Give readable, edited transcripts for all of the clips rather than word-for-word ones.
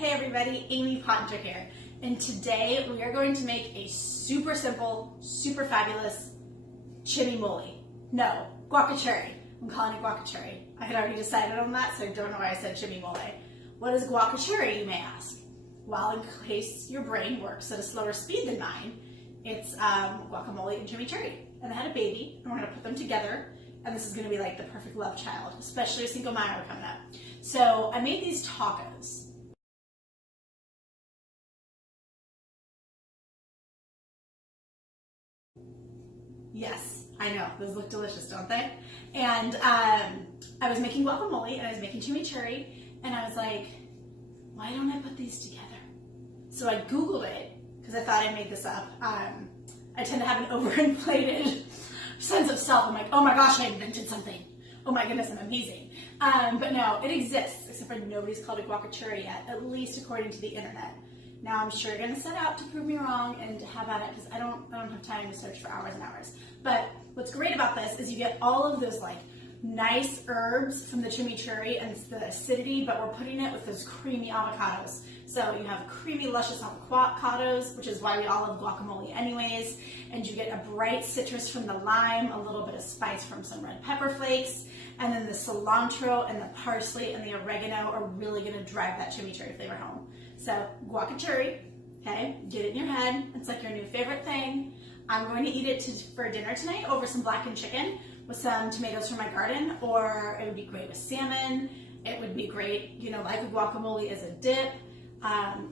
Hey everybody, Amy Pottinger here, and today we are going to make a super simple, super fabulous chimichurri. No, guac-a-churri. I'm calling it guac-a-churri. I had already decided on that, so I don't know why I said chimichurri. What is guac-a-churri, you may ask? Well, in case your brain works at a slower speed than mine, it's guacamole and chimichurri. And I had a baby, and we're gonna put them together, and this is gonna be like the perfect love child, especially a single mom coming up. So I made these tacos. Yes, I know, those look delicious, don't they? And I was making guacamole and I was making chimichurri, and I was like, why don't I put these together? So I Googled it, because I thought I made this up. I tend to have an overinflated sense of self. I'm like, oh my gosh, I invented something. Oh my goodness, I'm amazing. But no, it exists, except for nobody's called it guac-a-churri yet, at least according to the internet. Now I'm sure you're gonna set out to prove me wrong and to have at it, because I don't have time to search for hours and hours. But what's great about this is you get all of those like nice herbs from the chimichurri and the acidity, but we're putting it with those creamy avocados. So you have creamy, luscious avocados, which is why we all love guacamole anyways. And you get a bright citrus from the lime, a little bit of spice from some red pepper flakes, and then the cilantro and the parsley and the oregano are really gonna drive that chimichurri flavor home. So guac-a-churri, okay, get it in your head. It's like your new favorite thing. I'm going to eat it for dinner tonight over some blackened chicken with some tomatoes from my garden, or it would be great with salmon. It would be great, you know, like a guacamole as a dip.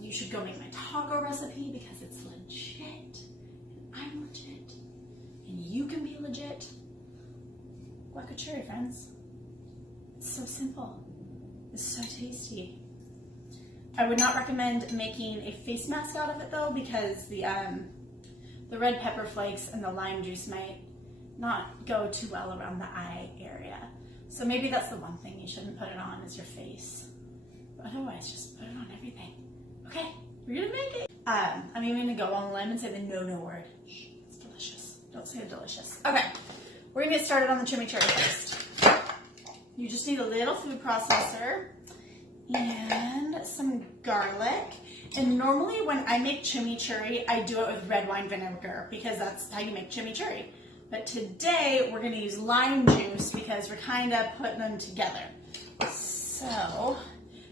You should go make my taco recipe because it's legit. I'm legit. And you can be legit. Guac-a-churri, friends. It's so simple. It's so tasty. I would not recommend making a face mask out of it though, because the red pepper flakes and the lime juice might not go too well around the eye area. So maybe that's the one thing you shouldn't put it on is your face. But otherwise, just put it on everything. Okay, we're gonna make it. I'm even gonna go on a limb and say the no word. Shh, it's delicious. Don't say delicious. Okay, we're gonna get started on the chimichurri first. You just need a little food processor and some garlic. And normally when I make chimichurri, I do it with red wine vinegar because that's how you make chimichurri. But today we're gonna use lime juice because we're kind of putting them together. So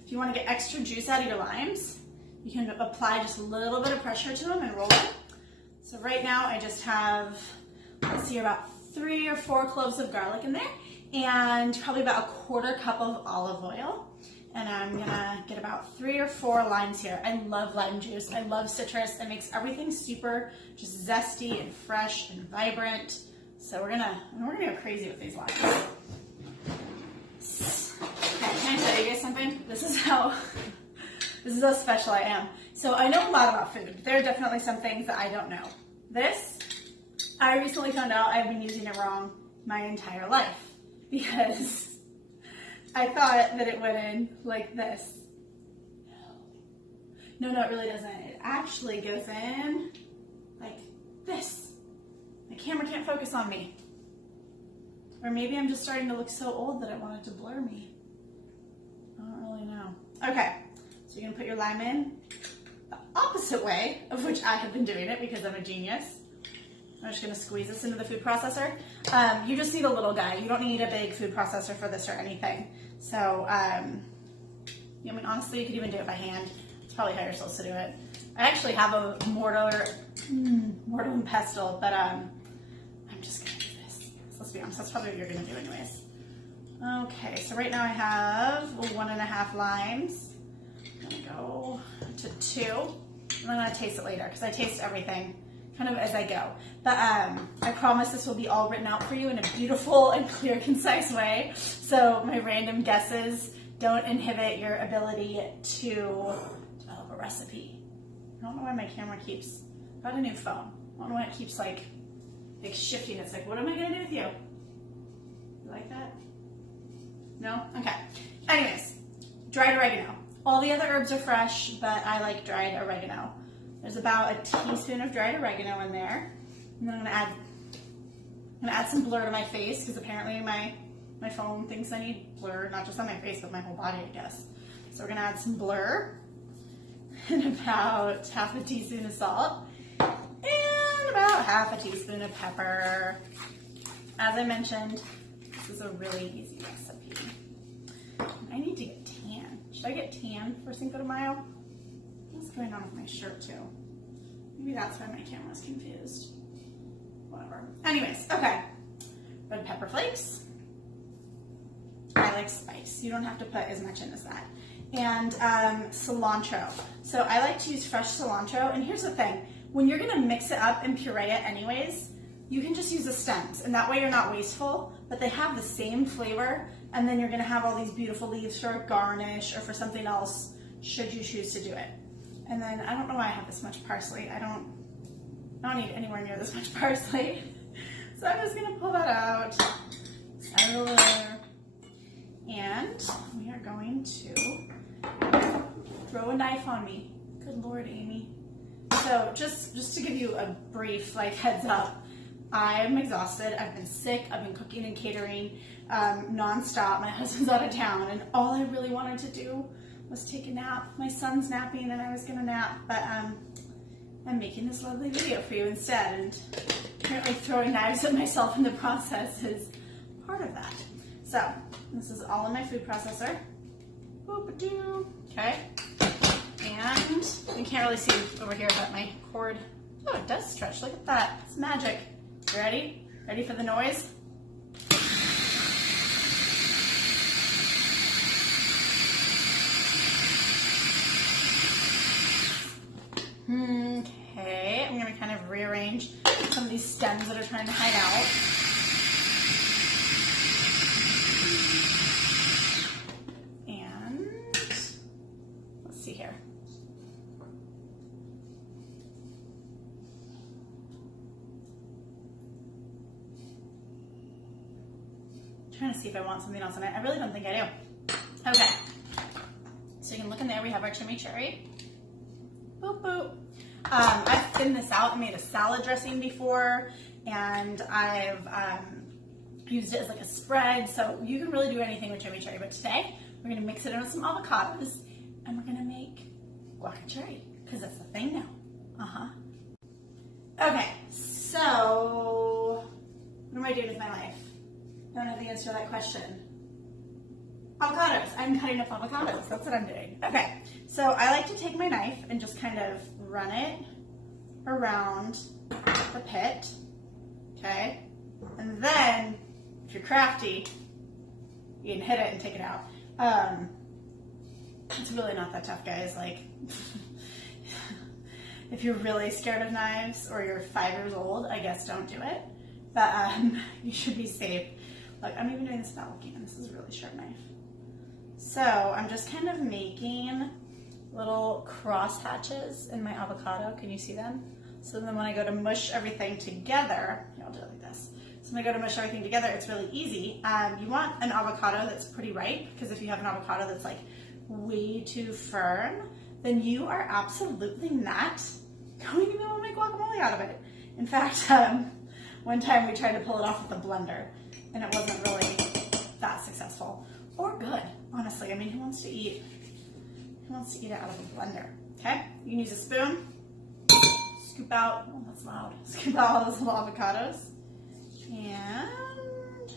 if you wanna get extra juice out of your limes, you can apply just a little bit of pressure to them and roll them. So right now I just have, let's see, about 3 or 4 cloves of garlic in there and probably about a 1/4 cup of olive oil. And I'm gonna get about 3 or 4 limes here. I love lime juice. I love citrus. It makes everything super just zesty and fresh and vibrant. So we're gonna go crazy with these limes. Okay, can I tell you guys something? This is how special I am. So I know a lot about food. There are definitely some things that I don't know. This, I recently found out I've been using it wrong my entire life because I thought that it went in like this. No, it really doesn't. It actually goes in like this. My camera can't focus on me. Or maybe I'm just starting to look so old that I want it to blur me. I don't really know. Okay, so you're gonna put your lime in the opposite way of which I have been doing it because I'm a genius. I'm just gonna squeeze this into the food processor. You just need a little guy. You don't need a big food processor for this or anything. So, I mean, honestly, you could even do it by hand. It's probably how you're supposed to do it. I actually have a mortar and pestle, but I'm just gonna do this. So let's be honest, that's probably what you're gonna do anyways. Okay, so right now I have 1.5 limes. I'm gonna go to 2. And I'm gonna taste it later because I taste everything kind of as I go. But I promise this will be all written out for you in a beautiful and clear, concise way. So my random guesses don't inhibit your ability to develop a recipe. I don't know why my camera keeps, I got a new phone. I don't know why it keeps like shifting. It's like, what am I gonna do with you? You like that? No? Okay. Anyways, dried oregano. All the other herbs are fresh, but I like dried oregano. There's about a teaspoon of dried oregano in there. And then I'm gonna add some blur to my face because apparently my phone thinks I need blur, not just on my face, but my whole body, I guess. So we're gonna add some blur. and about half a teaspoon of salt, and about half a teaspoon of pepper. As I mentioned, this is a really easy recipe. I need to get tan. Should I get tan for Cinco de Mayo? What's going on with my shirt too? Maybe that's why my camera's confused. Whatever. Anyways, okay. Red pepper flakes. I like spice. You don't have to put as much in as that. And cilantro. So I like to use fresh cilantro. And here's the thing. When you're going to mix it up and puree it anyways, you can just use the stems. And that way you're not wasteful, but they have the same flavor. And then you're going to have all these beautiful leaves for a garnish or for something else, should you choose to do it. And then I don't know why I have this much parsley. I don't need anywhere near this much parsley. So I'm just going to pull that out. Set it over there. And we are going to throw a knife on me. Good Lord, Amy. So just to give you a brief heads up, I'm exhausted. I've been sick. I've been cooking and catering nonstop. My husband's out of town, and all I really wanted to do was take a nap. My son's napping, and I was gonna nap, but I'm making this lovely video for you instead, and apparently throwing knives at myself in the process is part of that. So this is all in my food processor. Boop-a-doo. Okay. And you can't really see over here, but my cord, oh, it does stretch. Look at that. It's magic. You ready? Ready for the noise? Okay, I'm going to kind of rearrange some of these stems that are trying to hide out. And let's see here. I'm trying to see if I want something else in it. I really don't think I do. Okay, so you can look in there. We have our chimichurri. Boop, boop. I've thinned this out and made a salad dressing before, and I've used it as like a spread, so you can really do anything with chimichurri. But today, we're going to mix it in with some avocados, and we're going to make guac-a-churri, because that's the thing now. Okay, so what am I doing with my life? I don't have the answer to that question. Avocados. I'm cutting up avocados. That's what I'm doing. Okay, so I like to take my knife and just kind of run it around the pit. Okay, and then if you're crafty, you can hit it and take it out. It's really not that tough, guys. If you're really scared of knives or you're 5 years old, I guess don't do it. But you should be safe. Look, I'm even doing this without looking, and this is a really sharp knife. So I'm just kind of making little cross hatches in my avocado. Can you see them? So then when I go to mush everything together, here, I'll do it like this. So when I go to mush everything together, it's really easy. You want an avocado that's pretty ripe, because if you have an avocado that's way too firm, then you are absolutely not going to be able to make guacamole out of it. In fact, one time we tried to pull it off with a blender, and it wasn't really that successful or good, honestly. I mean, who wants to eat it out of a blender? Okay, you can use a spoon, scoop out, oh, that's loud, scoop out all those little avocados, and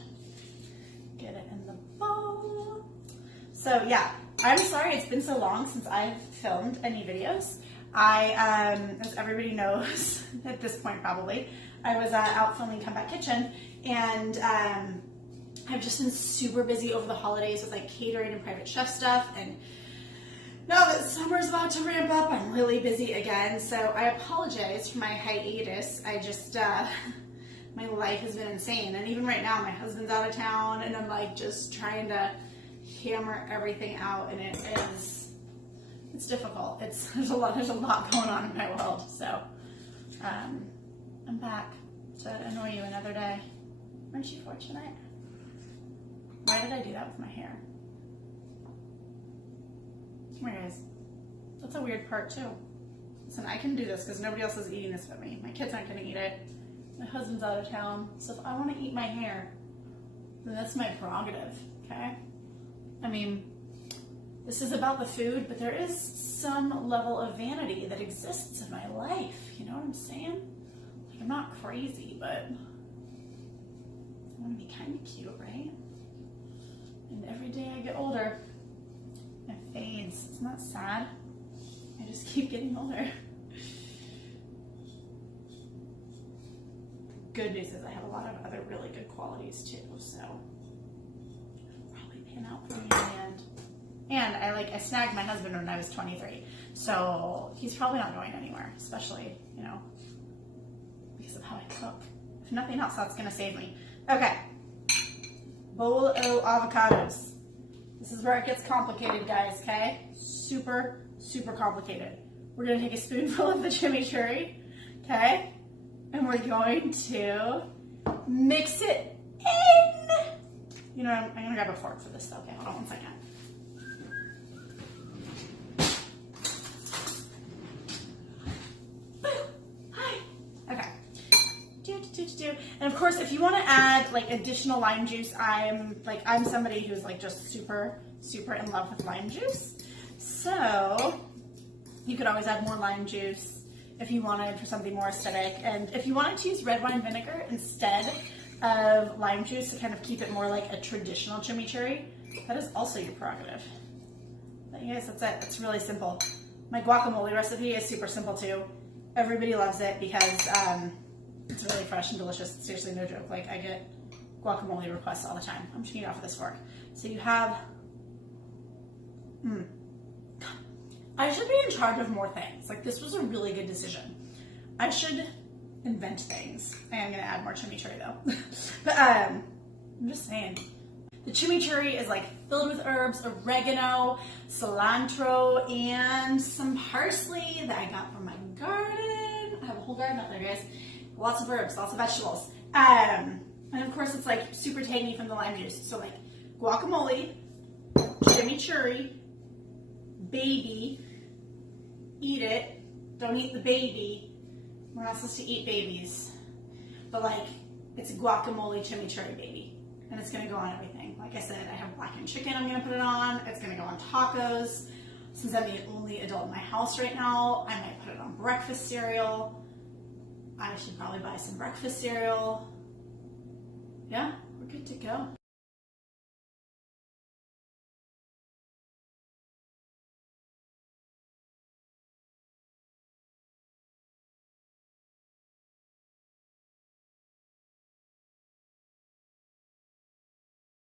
get it in the bowl. So yeah, I'm sorry it's been so long since I've filmed any videos. As everybody knows at this point probably, I was out filming Comeback Kitchen, and I've just been super busy over the holidays with catering and private chef stuff, and now that summer's about to ramp up, I'm really busy again, so I apologize for my hiatus. I just, my life has been insane, and even right now, my husband's out of town, and I'm just trying to hammer everything out, and it's difficult. There's a lot going on in my world, so I'm back to annoy you another day. Aren't you fortunate? Why did I do that with my hair? Come here, guys. That's a weird part too. Listen, I can do this because nobody else is eating this but me. My kids aren't going to eat it. My husband's out of town. So if I want to eat my hair, then that's my prerogative, okay? I mean, this is about the food, but there is some level of vanity that exists in my life. You know what I'm saying? Like, I'm not crazy, but I want to be kind of cute, right? And every day I get older, it fades. It's not sad. I just keep getting older. Good news is I have a lot of other really good qualities too, so it'll probably pan out for me in the end. And I snagged my husband when I was 23, so he's probably not going anywhere, especially, you know, because of how I cook. If nothing else, that's gonna save me. Okay, bowl of avocados. This is where it gets complicated, guys, okay? Super, super complicated. We're gonna take a spoonful of the chimichurri, okay? And we're going to mix it in. You know, I'm gonna grab a fork for this though. Okay, hold on one second. Hi. Okay. And of course, if you want to add like additional lime juice, I'm somebody who's like just super, super in love with lime juice. So you could always add more lime juice if you wanted for something more aesthetic. And if you wanted to use red wine vinegar instead of lime juice to kind of keep it more like a traditional chimichurri, that is also your prerogative. But yes, that's it. It's really simple. My guacamole recipe is super simple too. Everybody loves it because it's really fresh and delicious. Seriously, no joke. Like, I get guacamole requests all the time. I'm just gonna eat off of this fork. So you have, I should be in charge of more things. Like, this was a really good decision. I should invent things. I am gonna add more chimichurri though. But I'm just saying. The chimichurri is like filled with herbs, oregano, cilantro, and some parsley that I got from my garden. I have a whole garden out there, guys. Lots of herbs, lots of vegetables. And of course it's like super tangy from the lime juice. So like guacamole, chimichurri, baby, eat it, don't eat the baby. We're not supposed to eat babies. But like, it's a guacamole chimichurri baby. And it's gonna go on everything. Like I said, I have blackened chicken I'm gonna put it on. It's gonna go on tacos. Since I'm the only adult in my house right now, I might put it on breakfast cereal. I should probably buy some breakfast cereal. Yeah, we're good to go.